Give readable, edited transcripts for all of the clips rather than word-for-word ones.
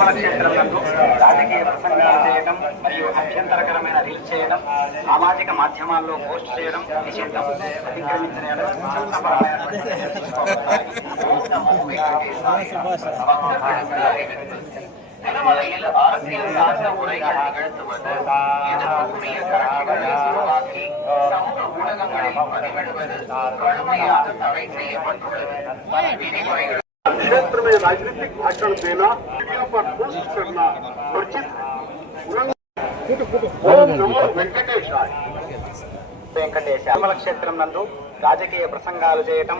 తిరుమల క్షేత్రం నందు రాజకీయ ప్రసంగాలు చేయడం మరియు అభ్యంతరకరమైన రీల్స్ చేయడం, సామాజిక మాధ్యమాల్లో పోస్ట్ చేయడం నిషిద్ధం. అతిక్రమించిన திருமலையில் அரசியல் சார்ந்த உரைகள் நிகழ்த்துவது, எதிர்ப்புக்குரிய காட்சிகளை உருவாக்கி சமூக ஊடகங்களில் பதிவிடுவது கடுமையாக தடை செய்யப்பட்டுள்ளது. விதிமுறைகள் क्षेत्र में राजनीतिक भाषण देना, मीडिया पर पोस्ट करना वर्जित है। ओम नमो వెంకటేశాయ. తిరుమల క్షేత్రం నందు రాజకీయ ప్రసంగాలు చేయటం.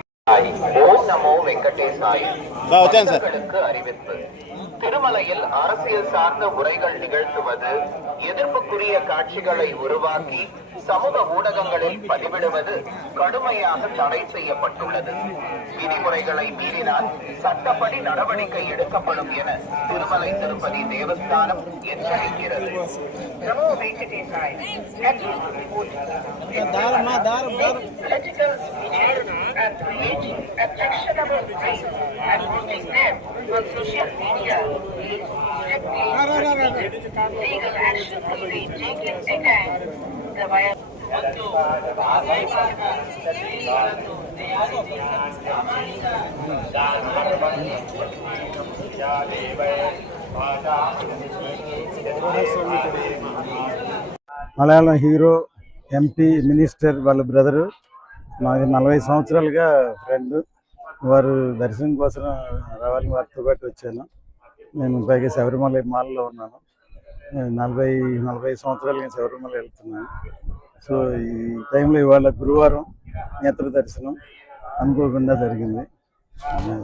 ఓం నమో వెంకటేశాయ. அறிவிப்பு. திருமலையில் அரசியல் சார்ந்த உரைகள் நிகழ்த்துவது, எதிர்ப்புக்குரிய காட்சிகளை உருவாக்கி சமூக ஊடகங்களில் பதிவிடுவது கடுமையாக தடை செய்யப்பட்டுள்ளது. விதிமுறைகளை மீறினால் சட்டப்படி நடவடிக்கை எடுக்கப்படும் என Thirumalai Tirupati Devasthanam எச்சரிக்கிறது. Legal action will be taken against the violation. Malayalam hero, MP, minister వాళ్ళ బ్రదరు. నాకు 40 సంవత్సరాలుగా ఫ్రెండ్. వారు దర్శనం కోసం రావాలని వారితో పాటు వచ్చాను. నేను పైగా శబరిమల మాలలో ఉన్నాను. 40 సంవత్సరాలు నేను శబరిమల వెళ్తున్నాను. సో ఈ టైంలో ఇవాళ గురువారం నేత్ర దర్శనం అనుకోకుండా జరిగింది.